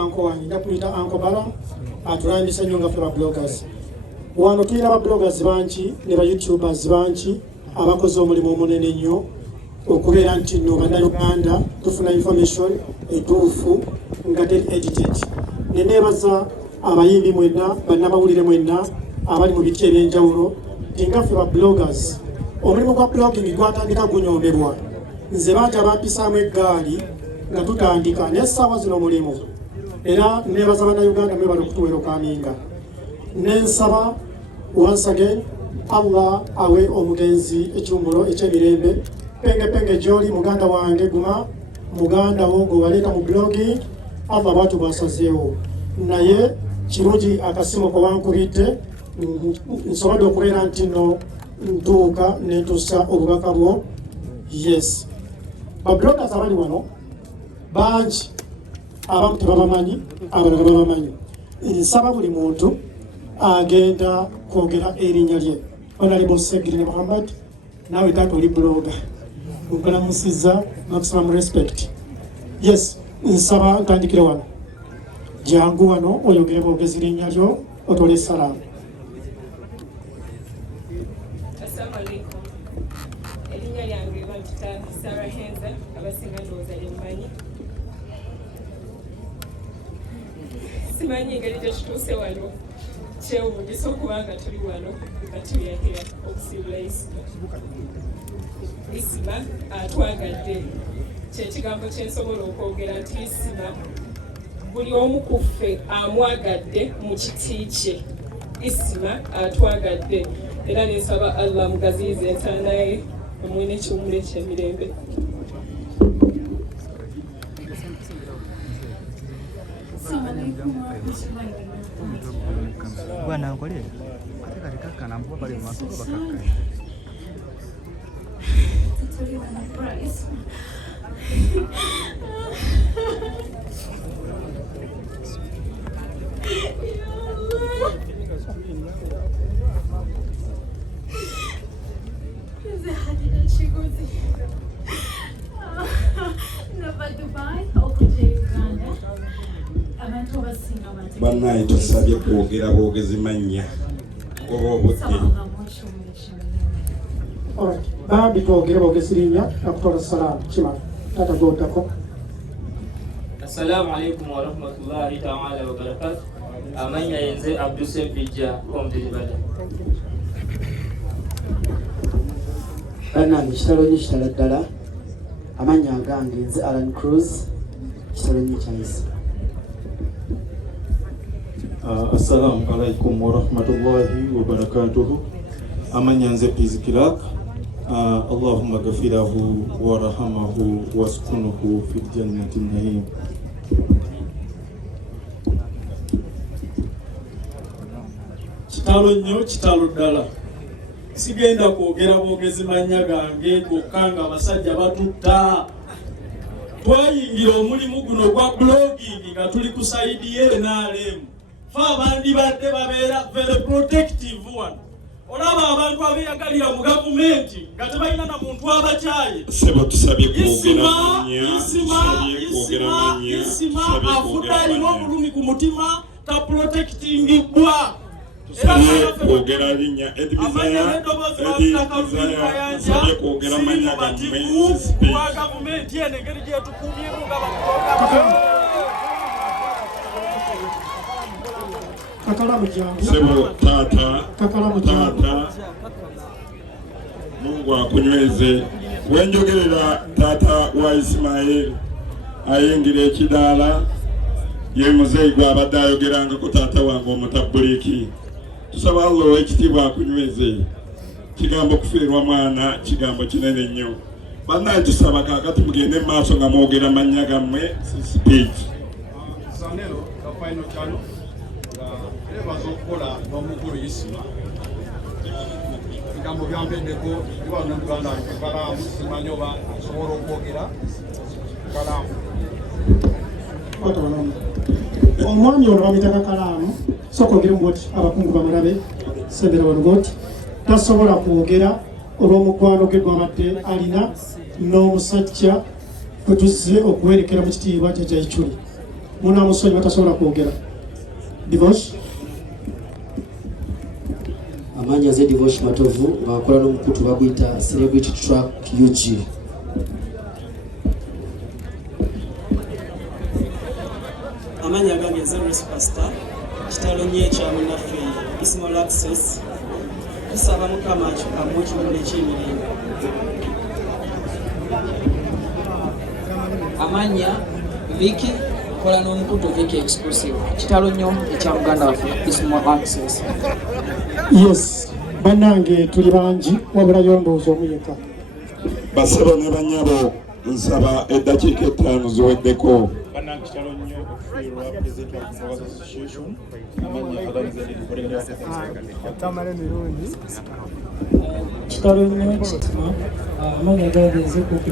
anko wange ndakuyita anko bala atulambisa nnyo nga ffe ba bloggers. Wano tulina ba bloggers bangi ne ba youtubers bangi abakoze omulimu omunene nnyo okubeera nti nno bannayuganda tufuna information etuufu nga teri edited. Neneebaza abayimbi mwenna bannamawulire mwenna abali mu biti ebyenjawulo nti nga ffe ba bloggers omulimu gwa blogging gwatandika gunyombebwa. Nze baja bampisaamu eggaali nga tutandika n'essaawa zino mulimu era neebaza bannayuganda mwebala okutuweera okaminga. Nensaba once again Allah awe omugenzi ekyumulo ekyemirembe penge gy'oli muganda wange guma muganda wo gwewaleeta mu blogging Allah bwatu bwasazeewo naye kirungi akasimu kowankubidde nsobodde okubeera nti nno ntuuka nentuusa obubaka bwo. Yes, babloggers abali wano bangi abamu tebabamanyi abalala babamanyi. Nsaba buli muntu agenda kwogera erinnya lye. Honorable Segiri Muhammad, nawe taata oli blogger nkulamusiza nakusaba mu respect. Yes, nsaba ntandikire wano jangu wano oyogere bwogezi linnya lyo otole essalaamu. Assalamu alaikum. Erinnya lyange bantita Sarah Henza abasinga ndowooza lyemmanyi. Simanyi engeri gye tutuuse wano kyewuunyisa okubanga tuli wano nga tuyakira okusiibula Isma atwagadde. Kyekigambo kyensobola okwogera nti Isma buli omu ku ffe amwagadde mu kiti kye. Isma atwagadde era nensaba Allah mugaziyize entaana ye omwe n'ekiwumula ekyemirembe. Bwana nkolera kati kakkana mbuba bali mu maaso bakakkana. Bannaye tusabye kwogera bwogezi mannya oba obudde. Bambi twogere bwogezi linnya nakutola salaamu kimala taata gwotako. Assalamu alaikum wa rahmatullahi ta'ala wa barakatuh. Amanya yenze Abdusem Bijja omdiribada. Bannange kitalo nnyo kitala ddala. Amanya agange nze Alan Cruz kitalo nnyo kyayisa. Assalamu alaikum wa rahmatullahi wa barakatuhu. Amanya nze Pizikilak. Allahumma ghafirahu wa rahamahu waskunuhu fil jannati na'im. Kitalo nnyo kitalo ddala. Sigenda kwogera bwogezi mannya gange gokka nga abasajja batutta. Twayingira omulimu guno gwa blogging nga tuli ku saidi y'NRM. Abandi badde babeera very protective one. Olaba abantu abeeyagalira mu gavumenti nga tebalina na muntu abakyaye. Sebo tusabye kwogera mannya. Isma afudde alina obulumi ku mutima ta protectingibwa. Tusabye kwogera linnya Edibizaya. Tusabye kwogera mannya gammwe. Kwa gavumenti eno engeri gyetukubyemu nga bakuloga. Sebo tata Mungu akunyweze. Wenjogerera tata wa Ismail ayingira ekidaala ye muzeyi gwabadde ayogeranga ku tata wange omutabbuliki. Tusaba Allah ekitiibwa akunyweze. Kigambo kufiirwa mwana kigambo kinene nnyo. Bannaye tusaba kaakati mugende mu maaso nga mwogera mannya gammwe speech. Sanero ka final channel bazo okukola n'omukulu Isma. Ebigambo byampeddeko iba n'Uganda kalaamu simanyi oba asobola okwogera kalaamu. Omwami ono bamuyitaka kalaamu sokwogera omugoti abakungu bamulabe Sembera Walugoti tasobola kwogera olw'omukwano gwe gwabadde alina n'omusajja kwe tuzze okuwerekera mu kitiibwa kye ky'ekituli. munamusonyi batasobola kwogera. Divorce amanya ze Divorce Matovu ngakola n'omukutu baguyita Celebrity Track UG. Amanya gange Zero Superstar kitalo nye kya munaffe Isma Olaxes tusaba mukama amuki mu ky'emirembe. Amanya Lwaki kola n'omukutu Lwaki exclusive kitalo nnyo ekya muganda waffe Isma Olaxes. Yes, bannange tuli bangi wabula yondooza omu yekka. Basebo ne banyabo nsaba eddakiika 5 ziweddeko. Bannange kitalo nnyo okufiirwa President of Bloggers Association amanya aganze tamale mirundi kitalo nnyo amanya gange Nze Kuku.